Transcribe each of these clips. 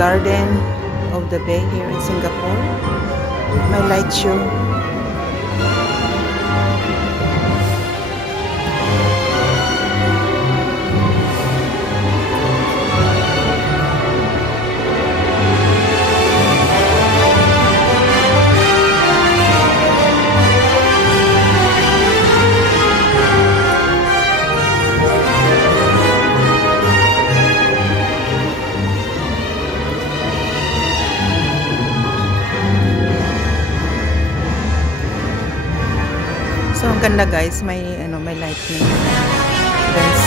Garden of the Bay here in Singapore. May light show. So ang ganda guys, may lightning. There's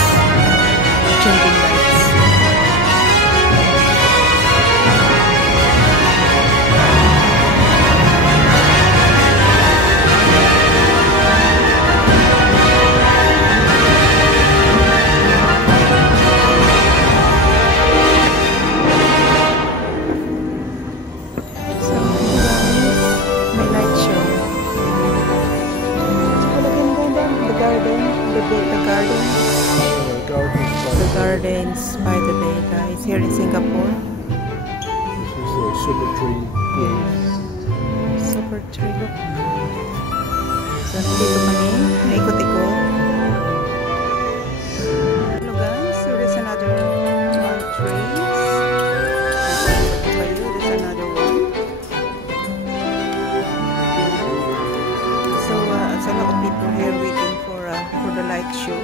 changing lights. So may light show. The gardens by the bay, guys, here in Singapore. This is a super tree. Yes. Super tree, look. So, dito kami, naikot-ikot. Hello guys, so there's another one tree. There's another one. So, a lot of people here waiting for the light show.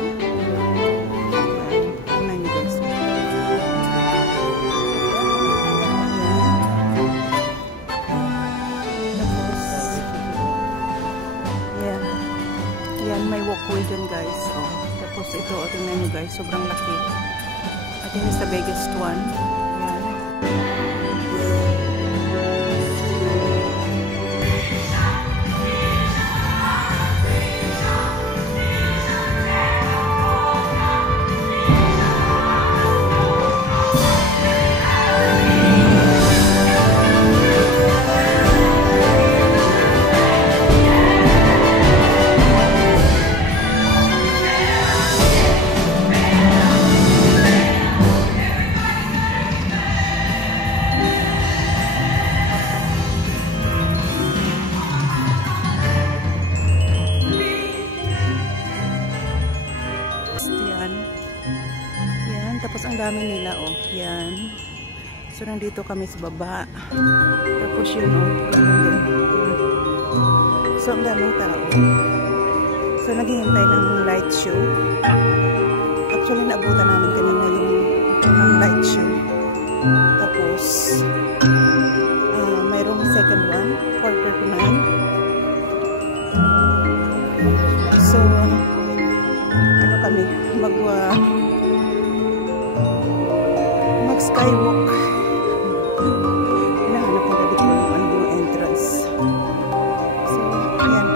May walkway dyan guys. Oh. Tapos ito, tingnan nyo guys, sobrang laki. I think it's the biggest one. Yan. Tapos ang dami nila, oh. Yan. So, nandito kami sa baba. Tapos yun, oh. So, ang daming tao. So, naghihintay ng light show. Actually, naabutan namin kanina yung light show. Tapos, mayroong second one, 8:45. So, ano kami, skywalk. Hinahanap ko dito yung entrance. So, ayan.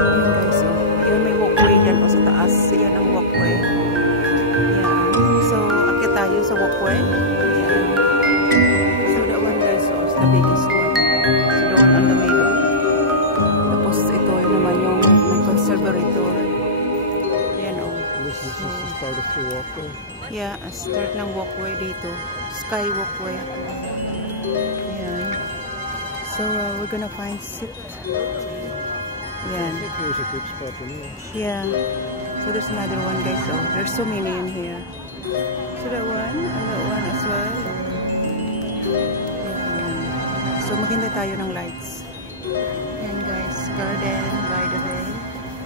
Ayan guys. So, yun may walkway dyan o sa taas. Yan ang walkway. Ayan. So, akit tayo sa walkway. Ayan. So, that one guys, so, is the biggest one. So, the one on the middle. Tapos, ito yun naman yung may conservatory. Ayan o. This is the start of the walkway. Yeah, start ng walkway dito. Sky walkway. Ayan. So, we're gonna find sit. Ayan. I think there's a good spot in here. Yeah. So, there's another one, guys. Oh, there's so many in here. So, that one, and that one as well. Ayan. So, maghintay tayo ng lights. Ayan, guys. Garden by the bay.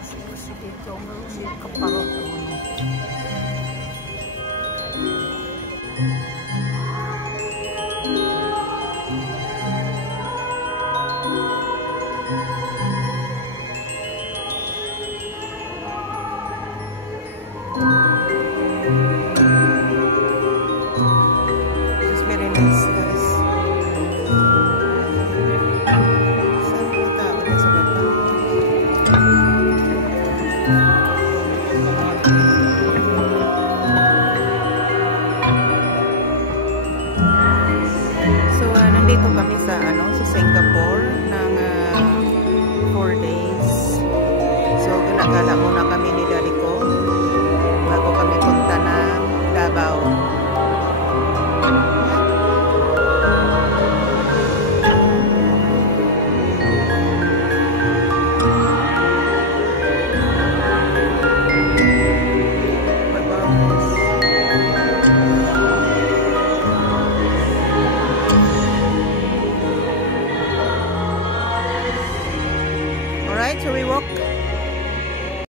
So, dito, may kaparok.